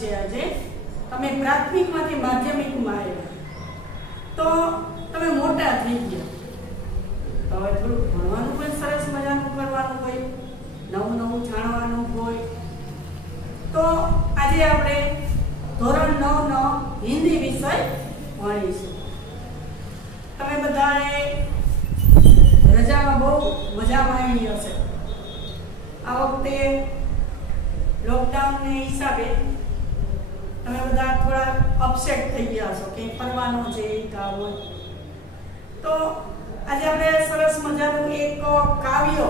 છે આજે તમે પ્રાથમિકમાંથી માધ્યમિકમાં આવ્યા તો તમે મોટા થઈ ગયા તો હવે થોડું ભણવાનું પણ સરસ મજાનું કરવાનું હોય નવું નવું જાણવાનું હોય તો આજે આપણે ધોરણ 9 નો હિન્દી વિષય ભણીશું તમે બધાએ રજામાં બહુ મજા માણી હશે આ વખતે લોકડાઉન ને હિસાબે તમે બધા થોડા અપસેટ થઈ ગયા છો કે ફરવાનો છે કામ હોય તો આજે આપણે સરસ મજાનું એક કાવ્ય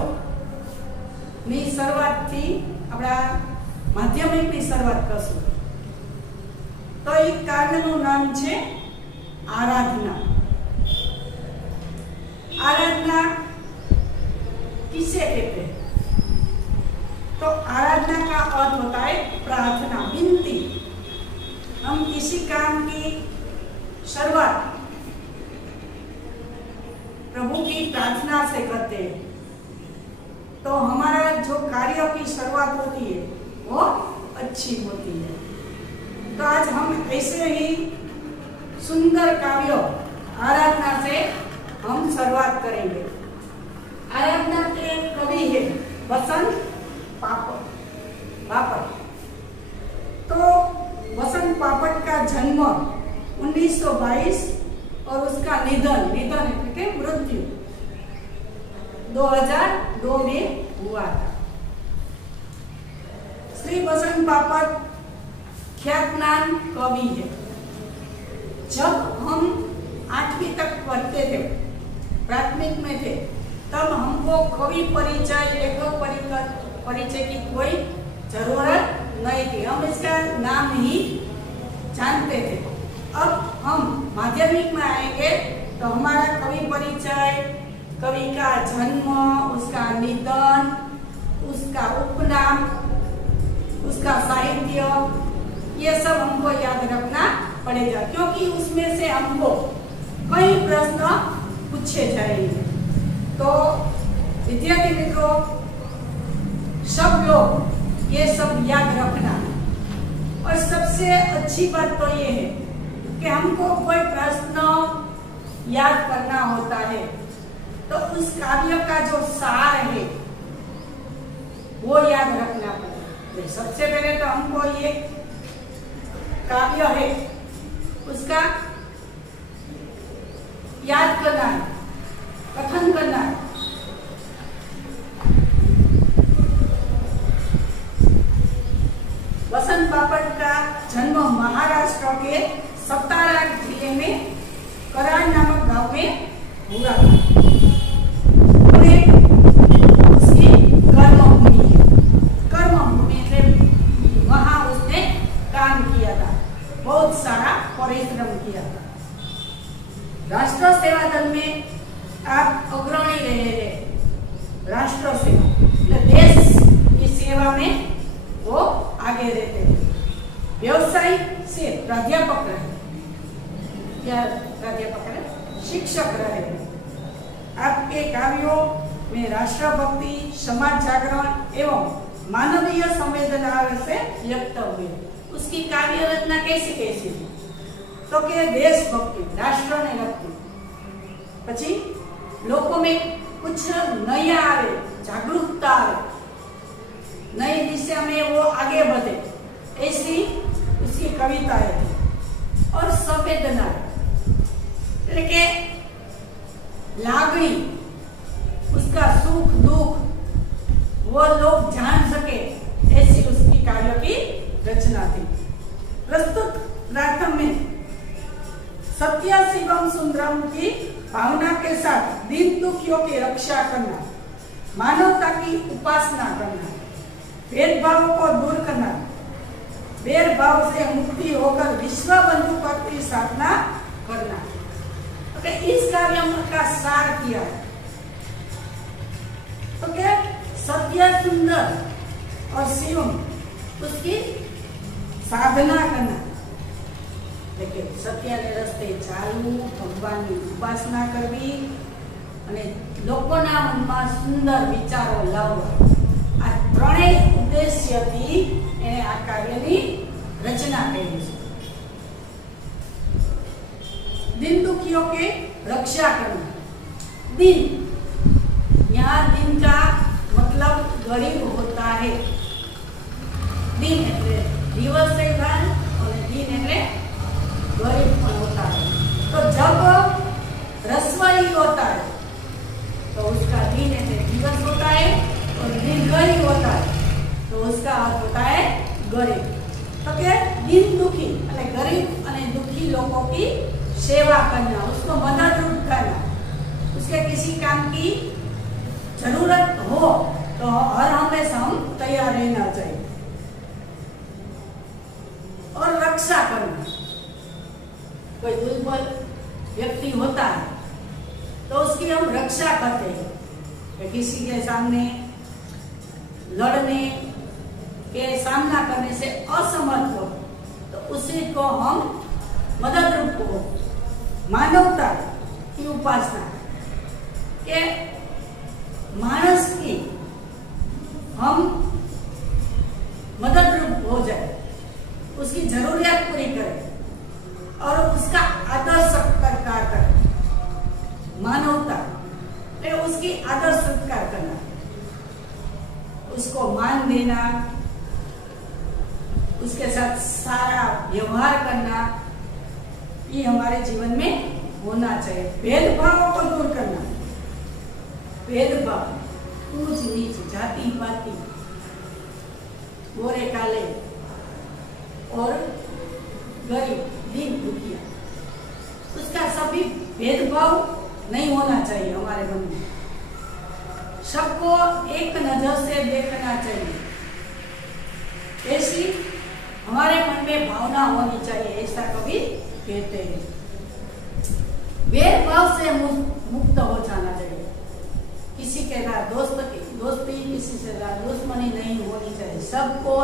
ની શરૂઆતથી આપણા માધ્યમિકની શરૂઆત કરશું તો એ કાવ્યનું નામ છે आराधना। आराधना किसे कहते हैं? तो आराधना का अर्थ होता है प्रार्थना, विनती। हम किसी काम की शुरुआत प्रभु की प्रार्थना से करते हैं तो हमारा जो कार्य की शुरुआत होती है वो अच्छी होती है। तो आज हम ऐसे ही सुंदर काव्य आराधना से हम शुरुआत करेंगे। आराधना के कवि है वसंत पापड़। तो वसंत पापड़ का जन्म 1922 और उसका निधन के मृत्यु 2002 में हुआ था। श्री वसंत पापड़ ख्यातनाम कवि है। जब हम 8वीं तक पढ़ते थे, प्राथमिक में थे, तब हमको कवि परिचय लेखक परिचय की कोई जरूरत नहीं थी। हम इसका नाम ही जानते थे। अब हम माध्यमिक में आएंगे तो हमारा कवि परिचय, कवि का जन्म, उसका निधन, उसका उपनाम, उसका साहित्य, ये सब हमको याद रखना पड़ेगा क्योंकि उसमें से हमको कई प्रश्न पूछे जाएंगे। तो विद्यार्थी मित्रों, सब लोग ये सब याद रखना। और सबसे अच्छी बात तो ये है कि हमको कोई प्रश्न याद करना होता है तो उस काव्य का जो सार है वो याद रखना पड़ेगा। सबसे पहले तो हमको ये काव्य है उसका याद करना है, कथन करना है। वसंत पापड़ का जन्म महाराष्ट्र के सतारा जिले में कराड नामक गांव में हुआ था। उसकी कर्मभूमि से वहां उसने काम किया था, बहुत सारा परिश्रम किया था। राष्ट्र सेवा दल में आप अग्रणी रहे थे। राष्ट्र सेवा देश की सेवा में वो आगे रहते थे। व्यवसाय से प्राध्यापक रहे, शिक्षक रहे। आपके काव्यों में राष्ट्रभक्ति, समाज जागरण एवं मानवीय संवेदना से व्यक्त हुए। उसकी काव्य रचना कैसी कैसी तो के देशभक्ति, राष्ट्र ने लगती, पची लोगों में कुछ नया आवे, जागरूकता आवे, नई दिशा में वो आगे बढ़े, ऐसी उसकी कविताएं और संवेदना के लागणी, उसका सुख दुख वो लोग जान सके, ऐसी उसकी काव्य की रचना थी। प्रस्तुत प्राथम में सत्य शिवम सुंदरम की भावना के साथ दीन दुखियों की रक्षा करना, मानवता की उपासना करना, भेदभाव को दूर करना, भेदभाव से मुक्ति होकर विश्व बंधुत्व की साधना करना। तो इस काव्य का सार किया है। तो क्या सत्य सुंदर और शिवम उसकी साधना करना, देखिए सत्य ने रस्ते चालू, भगवान की उपासना करवी અને લોકોના મનમાં સુંદર વિચારો લાવવા, આ ત્રણેય ઉદ્દેશ્યથી એને આ કાર્યની रचना कही छे। दीन दुखियों के रक्षा करना। दीन, यहाँ दीन का मतलब गरीब होता है। दीन એટલે દિવસ से भान और दीन એટલે गरीब पण होता है। तो जब रसवाई होता है तो उसका दीन એટલે दिवस होता है और दीर्घई होता है तो उसका अर्थ होता है गरीब। तो क्या दीन दुखी એટલે गरीब અને दुखी लोगों की सेवा करना, उसको मददरूप करना, उसके किसी काम की जरूरत हो तो हर हमेशा हम तैयार रहना चाहिए। और रक्षा करना, कोई दुर्बल व्यक्ति होता है तो उसकी हम रक्षा करते हैं कि किसी के सामने लड़ने के सामना करने से असमर्थ हो तो उसी को हम मदद रूप हो मानवता की उपासना के मानस की हम मदद रूप हो जाए, उसकी जरूरियात पूरी करें और उसका आदर सत्कार करें। मानवता ले उसकी आदर सत्कार करना, उसको मान देना, उसके साथ सारा व्यवहार करना, ये हमारे जीवन में होना चाहिए। भेदभाव को दूर करना, भेदभाव, ऊंच नीच, जाति पाति, गोरे काले और गरीब दीन दुखिया, उसका सभी भेदभाव नहीं होना चाहिए हमारे मन में। सबको एक नजर से देखना चाहिए, ऐसी हमारे मन में भावना होनी चाहिए, ऐसा कभी कहते हैं। भेदभाव से मुक्त हो जाना चाहिए, किसी के साथ दोस्ती किसी से दुश्मनी नहीं होनी चाहिए। सबको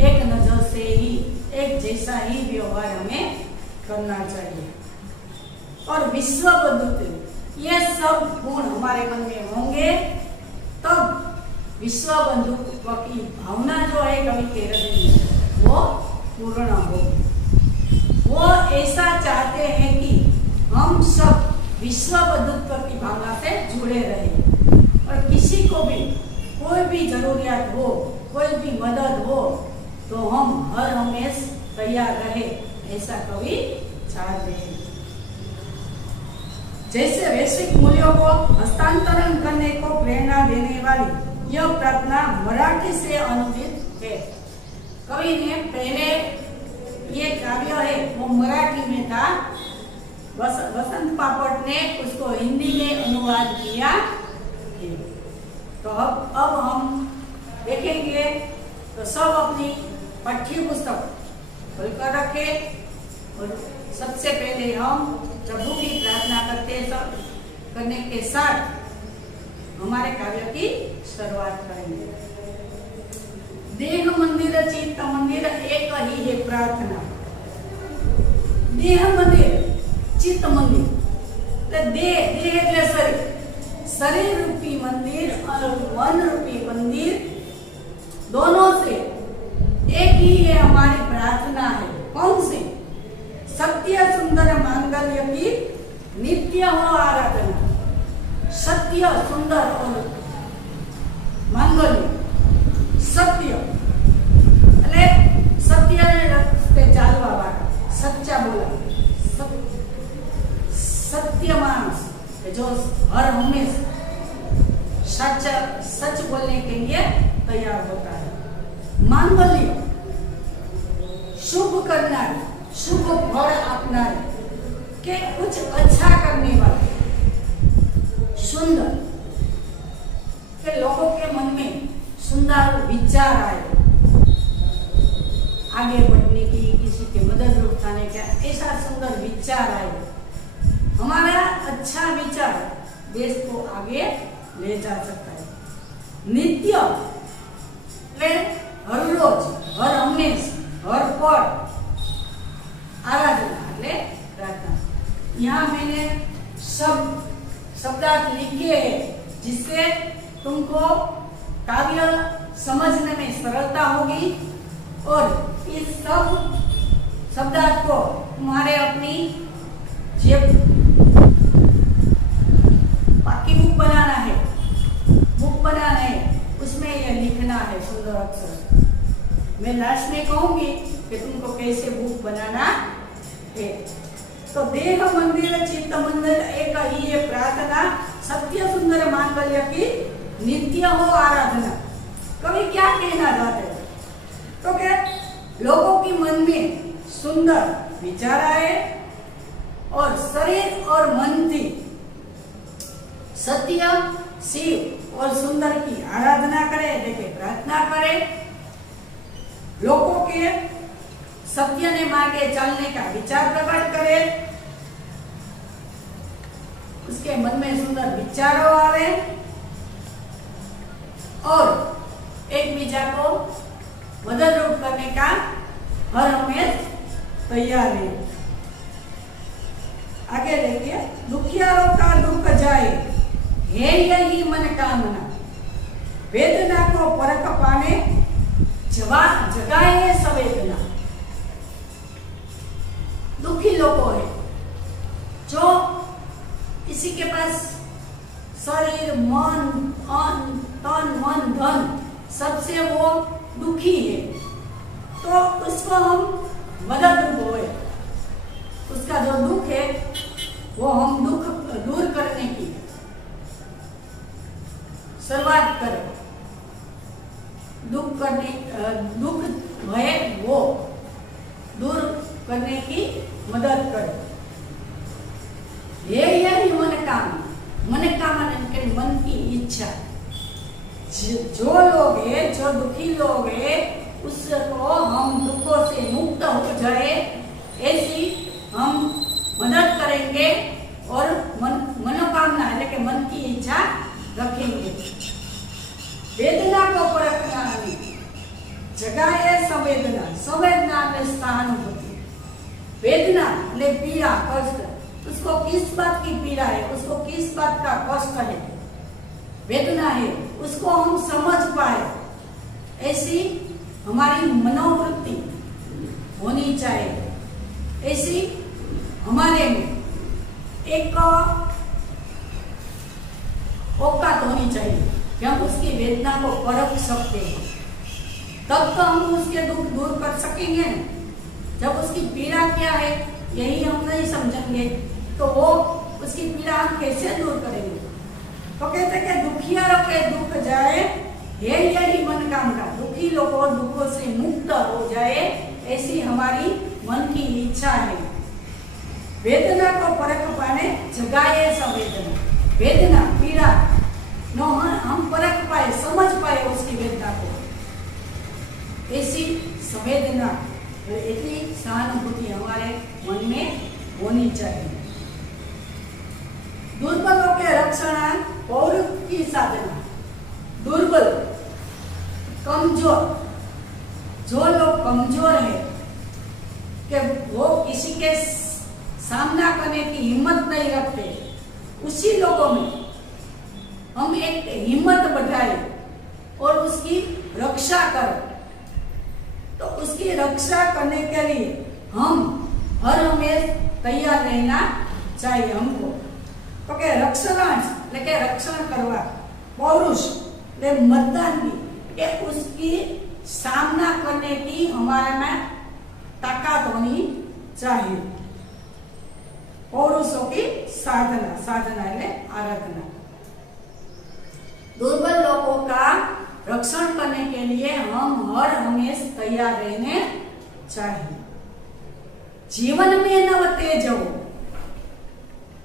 एक नजर से ही एक जैसा ही व्यवहार हमें करना चाहिए। और विश्व बंधुत्व, ये सब गुण हमारे मन में होंगे तब विश्व बंधुत्व की भावना जो है कवि के हृदय में वो पूर्ण होगी। वो ऐसा चाहते हैं कि हम सब विश्व बंधुत्व की भावना से जुड़े रहें और किसी को भी कोई भी जरूरियात हो, कोई भी मदद हो तो हम हर हमेशा तैयार रहे, ऐसा कवि चाहते हैं। जैसे वैश्विक मूल्यों को हस्तांतरण करने को प्रेरणा देने वाली यह प्रार्थना मराठी से अनुदित है। कवि ने पहले ये काव्य है वो मराठी में था, वसंत पापट ने उसको हिंदी में अनुवाद किया। तो अब हम देखेंगे तो सब अपनी पाठ्य पुस्तक खोलकर रखें और सबसे पहले हम प्रभु की प्रार्थना करने के साथ हमारे काव्य की शुरुआत करेंगे। देह मंदिर चित्त मंदिर एक ही है प्रार्थना। देह मंदिर चित्त मंदिर, देह એટલે शरीर रूपी मंदिर और मन रूपी मंदिर दोनों से एक ही है हमारी प्रार्थना है। कौन सी? सत्य सुंदर मांगल्य की नित्य हो आराधना। सत्य सुंदर और मांगल्य, सत्य એટલે સત્યને રસ્તે ચાલવા વાળા, સચ્ચા બોલા, सत्य मानस जो हर हमेशा सच बोलने के लिए तैयार होता है। मांगल्य शुभ करना, शुभ फल आपना के कुछ अच्छा करने वाले, सुंदर के लोगों के मन में सुंदर विचार आए, आगे बढ़ने की, किसी की मदद उठाने का ऐसा सुंदर विचार आए। हमारा अच्छा विचार देश को आगे ले जा सकता है। नित्य हर रोज, हर हमेशा, हर पल आराधना એટલે प्रार्थना। यहाँ मैंने सब शब्दार्थ लिखे हैं जिससे तुमको काव्य समझने में सरलता होगी और इस सब शब्दार्थ को तुम्हारे अपनी जे बाकी बुक बनाना है, उसमें ये लिखना है सुंदर अक्षर। मैं लास्ट में कहूंगी कि तुमको कैसे बुक बनाना है। तो देह मंदिर चित्त मंदिर एक ही ये प्रार्थना सत्य सुंदर मांगल्य की नित्य हो आराधना। कवि क्या कहना चाहते हैं? तो क्या लोगों की मन में सुंदर विचार आए और शरीर और मन थी सत्य शिव और सुंदर की आराधना करे, देखिए प्रार्थना करे, लोगों के सत्य ने मार्गे चलने का विचार प्रकट करे, उसके मन में सुंदर विचारों आवे और एक बीजा को मदद रूप करने का हर हमें तैयार है। आगे देखिए, दुखियारों का दुख जाए है यही मन कामना, वेदना को परख पाने जगाए संवेदना। दुखी लोग है जो किसी के पास शरीर मन तन मन धन सबसे वो दुखी है, तो उसको हम मदद होए, उसका जो दुख है वो हम दुख दूर करने की शुरुआत करें। दुख भय वो दूर करने की मदद करें। यही मनोकामना के मन की इच्छा। जो लोग है, जो दुखी लोग है, उसको हम दुखों से मुक्त हो जाए ऐसी हम मदद करेंगे और मनोकामना यानी कि मन की इच्छा रखेंगे। वेदना को परखना जगाए संवेदना में स्थान होती। वेदना ले पीड़ा कष्ट, उसको किस बात की पीड़ा है, उसको किस बात का कष्ट है, वेदना है, उसको हम समझ पाए ऐसी हमारी मनोवृत्ति होनी चाहिए। ऐसी हमारे में एक औकात होनी चाहिए कि हम उसकी वेदना को परख सकते हैं। तब तो हम उसके दुख दूर कर सकेंगे। जब उसकी पीड़ा क्या है यही हम नहीं समझेंगे तो वो उसकी पीड़ा हम कैसे दूर करेंगे? तो कहते कि दुखियारों के दुख जाए यही मन कामना, दुखी लोगों दुखों से मुक्त हो जाए ऐसी हमारी मन की इच्छा है। वेदना को परख पाने जगाए संवेदना, वेदना पीड़ा नो हम परख पाए, समझ पाए उसकी वेदना को, ऐसी संवेदना इतनी सहानुभूति हमारे मन में होनी चाहिए। दुर्बलों के रक्षण पौरुष की साधना। दुर्बल कमजोर, जो लोग कमजोर है कि वो किसी के सामना करने की हिम्मत नहीं रखते, उसी लोगों में हम एक हिम्मत बढ़ाए और उसकी रक्षा करें। तो उसकी रक्षा करने के लिए हम हर हमेशा तैयार रहना चाहिए हमको। तो क्या रक्षण लेके रक्षण करवा, पौरुष ले मतदान की के उसकी सामना करने की हमारे में ताकत होनी चाहिए। पौरुषों की साधना ले आराधना। दुर्बल लोगों का रक्षण करने के लिए हम हर हमेशा तैयार रहने चाहिए। जीवन में नव तेज हो,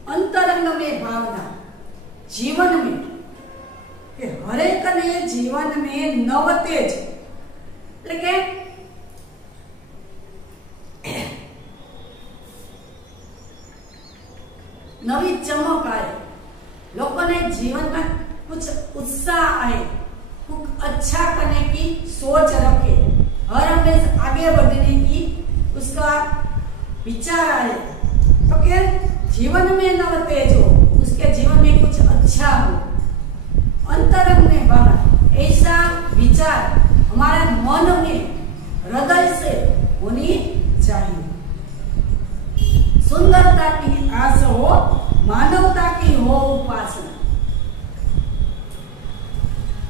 अंतरंग में भावना। जीवन में कि हरेक ने जीवन में नव तेज लेकिन नवी चमक आए, लोगों ने जीवन में कुछ उत्साह आए, कुछ अच्छा करने की सोच रखे, हर हमेशा आगे बढ़ने की उसका विचार आए। तो क्या जीवन में नव तेज हो, उसके जीवन में कुछ अच्छा हो, अंतरंग में बना ऐसा विचार हमारे मन में हृदय से होनी चाहिए। सुंदरता की आस हो, मानवता की हो उपासना।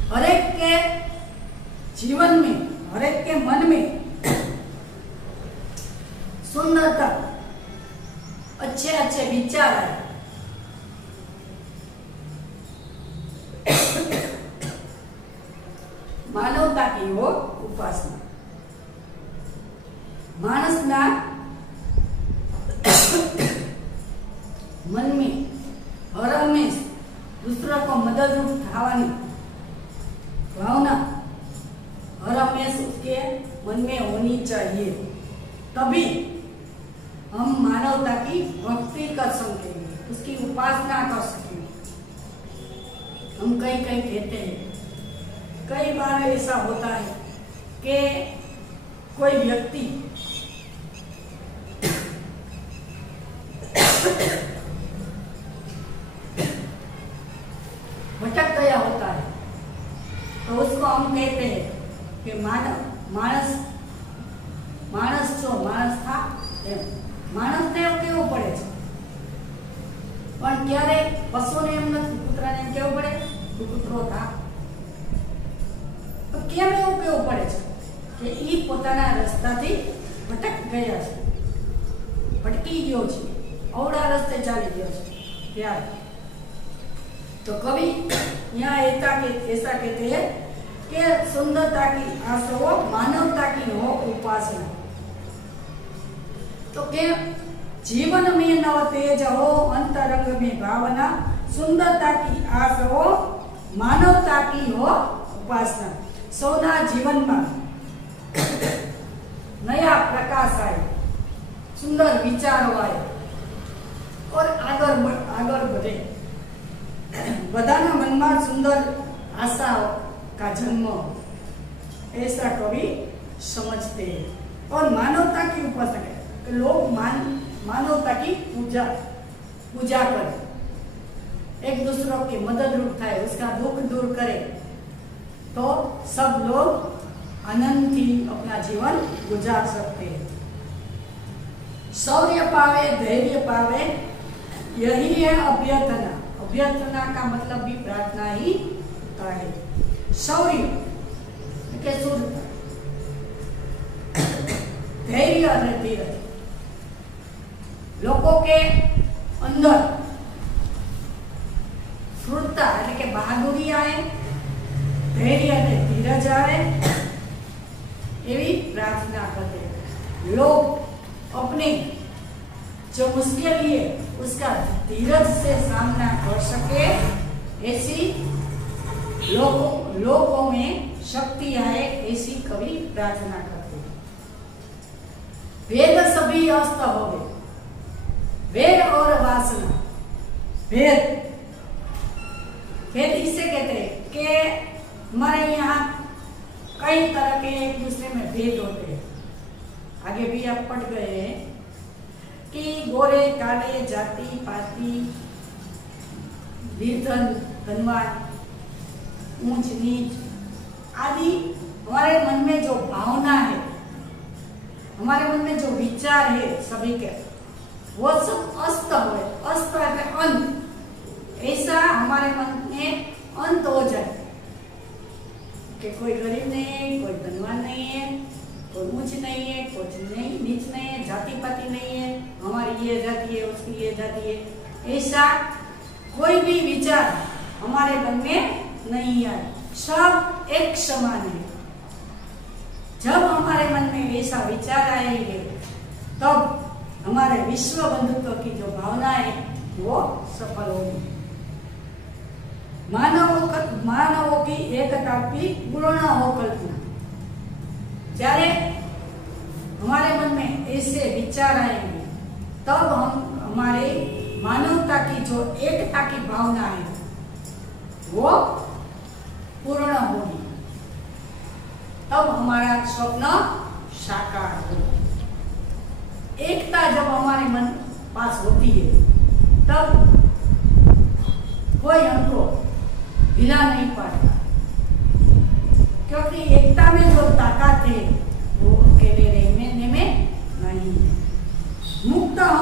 हरेक के जीवन में, हरेक के मन में सुंदरता, अच्छे अच्छे विचार आए, मानवता की हो उपासना। मानसना मन में हर हमेश दूसरों को मददरूप थावानी भावना हर हमेश उसके मन में होनी चाहिए, तभी हम मानवता की भक्ति कर सकेंगे, उसकी उपासना कर सकेंगे। हम कहीं कहीं कहते हैं, कई बार ऐसा होता है कि कोई व्यक्ति भटक गया होता है, तो उसको हम कहते हैं कि मानस जो मानस था मानस ने केवू पड़े छे, पण क्यारे पशुने एम नथी, कूतराने केवू पड़े तो कूतरो था। तो केम एवुं केवू पड़े छे कि ई पोताना रस्ताथी भटक गया छे, भटकी गयो छे, अवड़ा रस्ते चाली गयो छे। त्यार तो कवि यहाँ ऐसा कहते हैं कि सुंदरता की आस हो, मानवता की हो उपासना। तो के जीवन में नव तेज हो, अंतरंग में भावना, सुंदरता की आस हो, मानवता की हो उपासना। सौना जीवन में नया प्रकाश आए, सुंदर विचार आए और आगर बढ़े। बधाना मन में सुंदर आशा का जन्म, ऐसा कवि समझते हैं। और मानवता की उपासना है, लोग मानवता की पूजा करें, एक दूसरों की मदद रूप थाय, उसका दुख दूर करे, तो सब लोग आनंद थी अपना जीवन गुजार सकते हैं। शौर्य पावे, धैर्य पावे, यही है अभ्यर्थना। अभ्यर्थना का मतलब भी प्रार्थना ही होता है। शौर्य के शूरता, धैर्य और धीरज, लोगों के अंदर शूरता એટલે કે બહાદુરી आए, धैर्य અને धीरज आए, एवी प्रार्थना करते। लोग अपने जो मुश्किल है उसका धीरज से सामना कर सके, ऐसी लोगों में शक्ति आए, ऐसी कवि प्रार्थना करते। वेद सभी अस्त हो गए, वेद और वासना। भेद इसे कहते हैं कि हमारे यहाँ कई तरह के एक दूसरे में भेद होते हैं। आगे भी आप पढ़ गए हैं कि गोरे काले, जाति पाति, निर्धन धनवान, ऊंच नीच आदि हमारे मन में जो भावना है, हमारे मन में जो विचार है सभी के, वो सब अस्त हो, अस्त है अंत। ऐसा हमारे मन में अंत हो जाए कि कोई गरीब नहीं है, कोई धनवान नहीं है, कोई ऊंच नहीं है, कोई नहीं नीच नहीं है, जाति पाति नहीं है, हमारी ये जाति है, उसकी ये जाति है, ऐसा कोई भी विचार हमारे मन में नहीं आए। सब एक समान है। जब हमारे मन में ऐसा विचार आएंगे, तब हमारे विश्व बंधुत्व की जो भावना है वो सफल होगी। मानवों की एकता की पूर्ण हो कल्पना। જ્યારે हमारे मन में ऐसे विचार आएंगे, तब हम हमारे मानवता की जो एकता की भावना है वो पूर्ण होगी, तब हमारा स्वप्न साकार होगा। एकता जब हमारे मन पास होती है, तब कोई हमको हिला नहीं पाता, क्योंकि एकता में जो ताकत है वो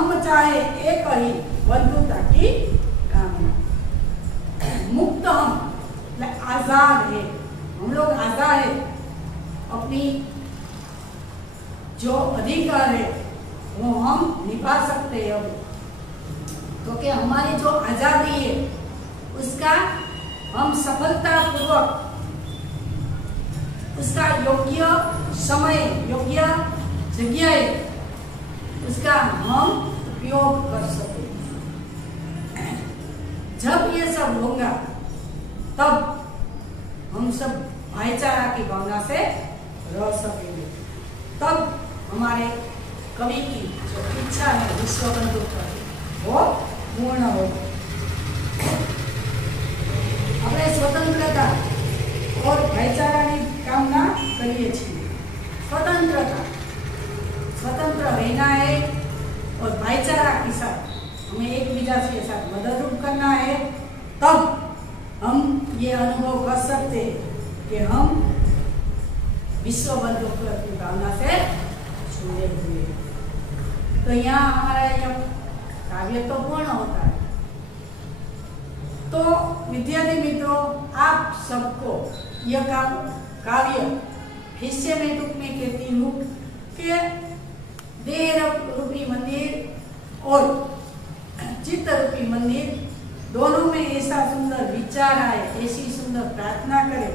हम चाहे एक ही बंधुता की कामना। मुक्त हम आजाद है, हम लोग आजाद है, अपनी जो अधिकार है वो हम निभा सकते हैं। अब तो कि हमारी जो आजादी है उसका हम सफलतापूर्वक उसका योग्य समय, योग्य जगह उसका हम उपयोग कर सके। जब ये सब होगा तब हम सब भाईचारा की भावना से रह सकेंगे। तब हमारे कवि की जो इच्छा है विश्व बंधुत्व वो पूर्ण होगी। अपने स्वतंत्रता और भाईचारा की कामना करिए છીએ। स्वतंत्रता, स्वतंत्र रहना है और भाईचारा के साथ हमें एक बीजा के साथ मददरूप करना है। तब हम ये अनुभव कर सकते हैं कि हम विश्व बंधुत्व की भावना से जुड़े हुए हैं। तो यहाँ हमारा यह काव्य तो पूर्ण होता है। तो विद्यार्थी मित्रों, आप सबको यह काव्य फिर से मैं टूक में कहती हूँ कि देह रूपी मंदिर और चित्त रूपी मंदिर दोनों में ऐसा सुंदर विचार आए, ऐसी सुंदर प्रार्थना करें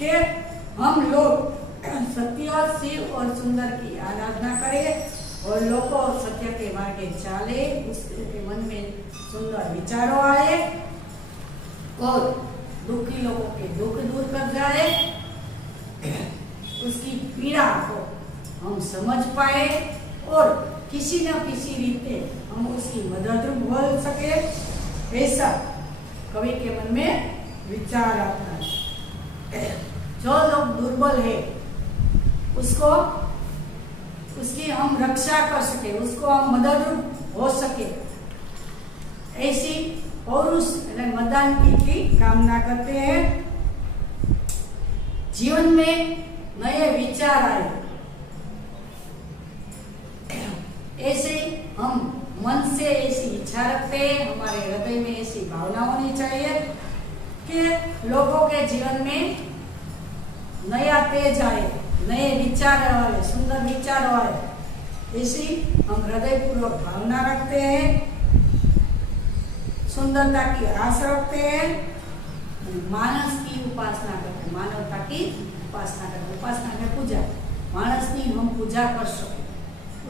कि हम लोग सत्य, शिव और सुंदर की आराधना करें और लोगों सत्य के मार्गे चाले, उसके मन में सुंदर विचारों आए और दुखी लोगों के दुख दूर कर जाए, उसकी पीड़ा को हम समझ पाए और किसी न किसी रीते हम उसकी मदद बोल सके, ऐसा कवि के मन में विचार आता है। जो लोग दुर्बल है उसको, उसकी हम रक्षा कर सके, उसको हम मदद हो सके, ऐसी पौरुष मतदान की कामना करते हैं। जीवन में नए विचार आए, ऐसे हम मन से ऐसी इच्छा रखते हैं, हमारे हृदय में ऐसी भावना होनी चाहिए कि लोगों के जीवन में नया तेज आए, नए विचार आए, सुंदर विचार आए, ऐसी हम हृदय पूर्वक भावना रखते हैं, सुंदरता की आस रखते हैं, मानस की उपासना करते हैं, मानवता की उपासना करते हैं। उपासना में पूजा, मानस की हम पूजा कर सके,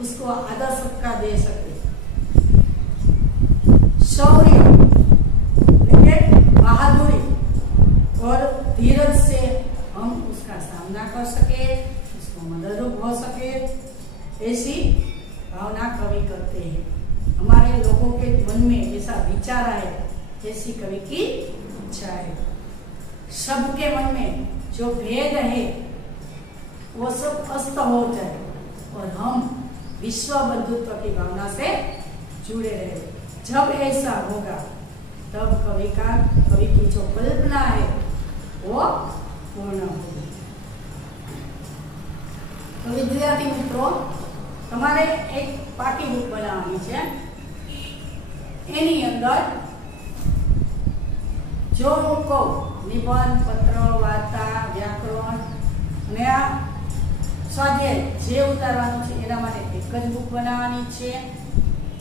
उसको आदर सत्कार दे सके, शौर्य, बहादुरी और धीरज से हम उसका सामना कर सके, उसको मददरूप हो सके, ऐसी भावना कवि करते हैं। हमारे लोगों के मन में ऐसा विचार आए, ऐसी कवि की इच्छा है। सबके मन में जो भेद है वो सब अस्त हो जाए और हम विश्व बंधुत्व की भावना से जुड़े रहे। जब ऐसा होगा तब कवि की जो कल्पना है वो पूर्ण होगी। तो विद्यार्थी मित्रों, તમારે એક પાકી બુક બનાવવાની છે। એની અંદર જો હું કહું નિબંધ, પત્ર, વાર્તા, વ્યાકરણ અને આ સ્વાધ્યાય જે ઉતારવાનું છે એના માટે એક જ બુક બનાવવાની છે।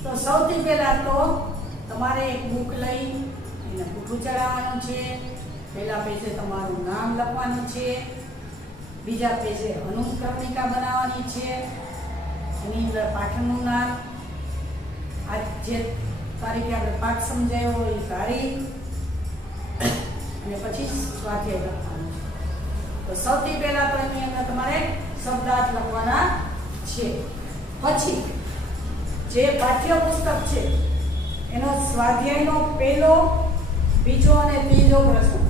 તો સૌથી પહેલા તો તમારે એક બુક લઈ એને પૂઠું ચડાવવાનું છે। પહેલા પેજે તમારું નામ લખવાનું છે, બીજા પેજે અનુક્રમણિકા બનાવવાની છે, એની અંદર પાઠનું નામ, આ જે તારીખે આપણે પાઠ સમજાયો હોય એ તારીખ અને પછી સ્વાધ્યાય લખવાનું છે। તો સૌથી પહેલા તો એની અંદર તમારે શબ્દાર્થ લખવાના છે। પછી જે પાઠ્યપુસ્તક છે એનો સ્વાધ્યાયનો પહેલો, બીજો અને ત્રીજો પ્રશ્ન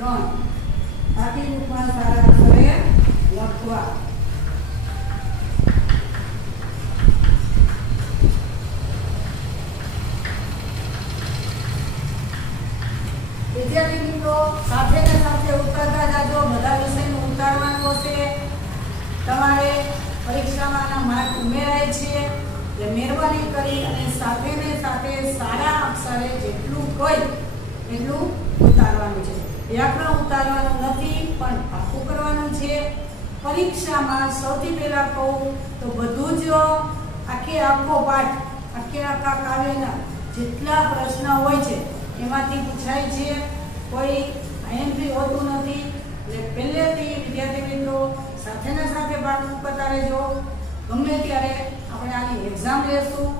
3 બાકી રૂપમાં સારા અક્ષરે લખવા. વિદ્યાર્થી મિત્રો સાથે ને સાથે ઉતારતા જાજો. બધા વિષયનું ઉતારવાનું હશે. તમારે પરીક્ષામાં માર્ક ઉમેરાય છે એટલે મહેરબાની કરી અને સાથે ને સાથે સારા અક્ષરે જેટલું હોય એટલું ઉતારવાનું છે. વ્યાકરણ ઉતારવાનું નથી પણ પાકું કરવાનું છે. પરીક્ષામાં સૌથી પહેલા કહું તો બધું જ આખો પાઠ આખા કાવ્યના જેટલા પ્રશ્ન હોય છે એમાંથી પૂછાય છે. કોઈ આઈએમપી હોતું નથી. એટલે પહેલેથી વિદ્યાર્થી મિત્રો સાથે ને સાથે પાઠ કરતા રહેજો. ગમે ત્યારે આપણે આની એક્ઝામ લેશું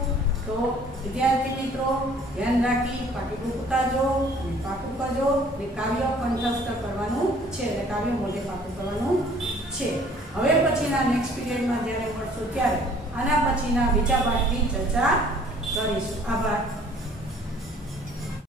તો વિદ્યાર્થી મિત્રો ધ્યાન રાખી પાઠ્યપુસ્તક ઉતારજો અને પાકું કરજો. એટલે કાવ્ય કંઠસ્થ કરવાનું છે, એટલે કાવ્ય મોઢે પાકું કરવાનું છે. હવે પછીના નેક્સ્ટ પીરિયડમાં જ્યારે મળશું ત્યારે આના પછીના બીજા પાઠની ચર્ચા કરીશું. આભાર.